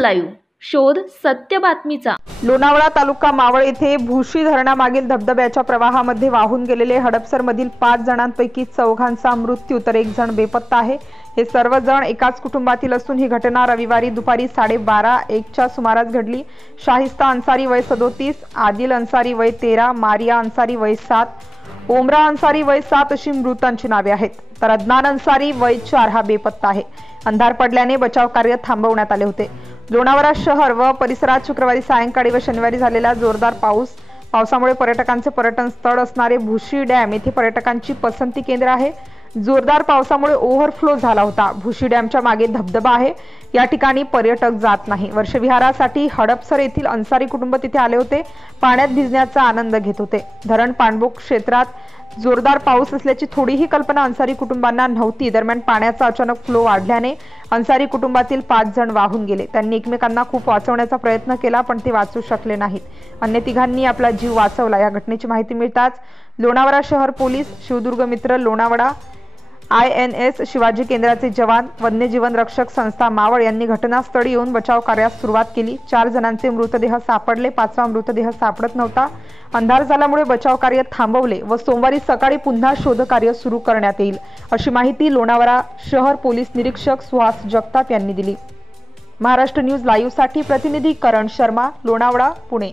Live, शोध सत्य बातमीचा। लोणावळा तालुका मावळ येथे भुशी धरणामागील धबधब्याच्या प्रवाहामध्ये वाहून गेलेले हडपसरमधील 5 जणांपैकी 4घांचा मृत्यू तर 1 जण बेपत्ता आहे। हे सर्व जण एकाच कुटुंबातील असून ही घटना रविवारी दुपारी 12:30-1च्या सुमारास घडली। शाहिस्ता अन्सारी वय 37, आदिल अन्सारी वय 13, मारिया अन्सारी वय 7, ओमरा अन्सारी वय 7 अशी मृतांची नावे आहेत, तर अदनान अन्सारी वय 4 हा बेपत्ता आहे। अंधार पडल्याने बचाव कार्य थांबवण्यात आले होते। लोणावळा शहर व परिसरात शुक्रवारी सायंकाळी व शनिवारी झालेल्या जोरदार पावसामुळे पर्यटकांचे पर्यटन स्थळ असणारे भुशी डॅम येथे पर्यटकांची पसंती केंद्र आहे। जोरदार पावसामुळे ओव्हरफ्लो झाला होता। भुशी डॅमच्या मागे धबधबा आहे, या ठिकाणी पर्यटक जात नाही। वर्षविहारासाठी हडपसर येथील अन्सारी कुटुंब तिथे आले होते, पाण्यात भिजण्याचा आनंद घेत होते। धरण पाणबुक क्षेत्रात जोरदार पाऊस असल्याची थोडीही कल्पना अन्सारी कुटुंबांना नव्हती। दरम्यान पाण्याचा अचानक फ्लो वाढल्याने अन्सारी कुटुंबातील 5 जण वाहून गेले। त्यांनी एकमेकांना खूप वाचवण्याचा प्रयत्न केला, पण ते वाचू शकले नाहीत। अन्य 3घांनी आपला जीव वाचवला। या घटनेची माहिती मिळताच लोणावळा शहर पोलीस, शिवदुर्ग मित्र लोणावळा, INS शिवाजी केंद्राचे जवान, वन्यजीवन रक्षक संस्था मावळ यांनी घटनास्थळी येऊन बचाव कार्यास सुरुवात केली। 4 जणांचे मृतदेह सापडले, 5वा मृतदेह सापडत नव्हता। अंधार झाल्यामुळे बचाव कार्य थांबवले व सोमवारी सकाळी पुन्हा शोध कार्य सुरू करण्यात येईल, अशी माहिती लोणावळा शहर पोलीस निरीक्षक सुहास जगताप यांनी दिली। महाराष्ट्र न्यूज लाईव्ह साठी प्रतिनिधी करण शर्मा, लोणावळा, पुणे।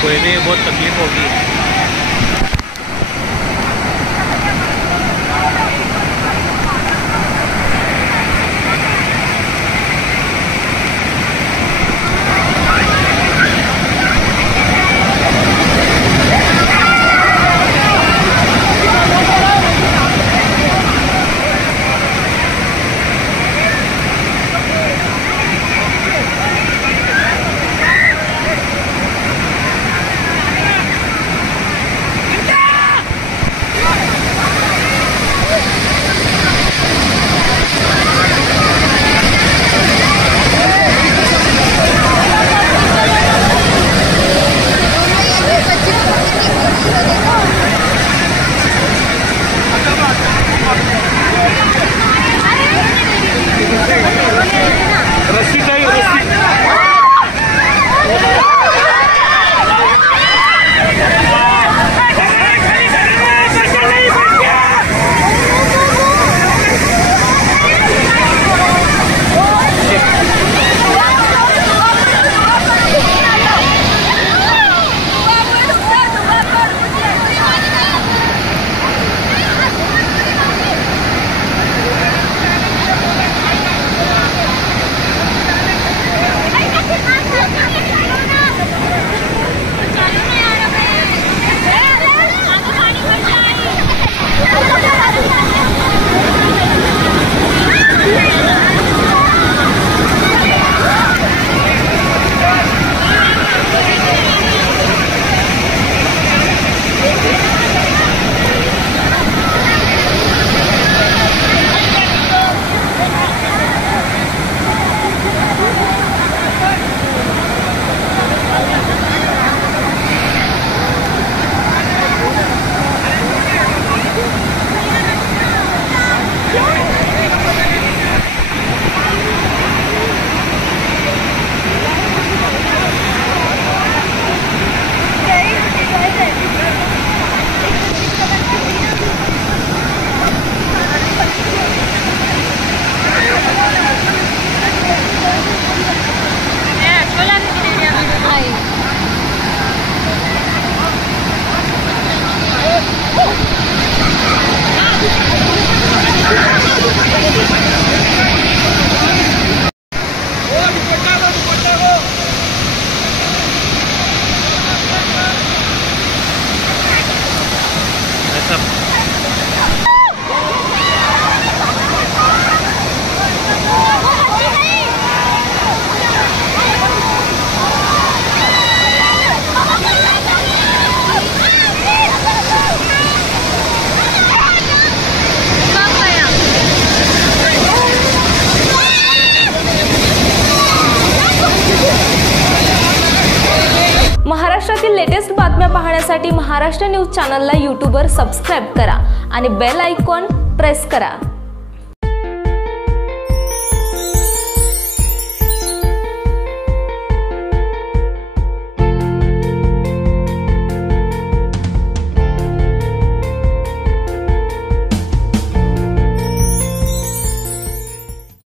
कोई भी बहुत तकलीफ होगी। पाहण्यासाठी महाराष्ट्र न्यूज चॅनलला यूट्यूबवर सबस्क्राईब करा आणि बेल आयकॉन प्रेस करा।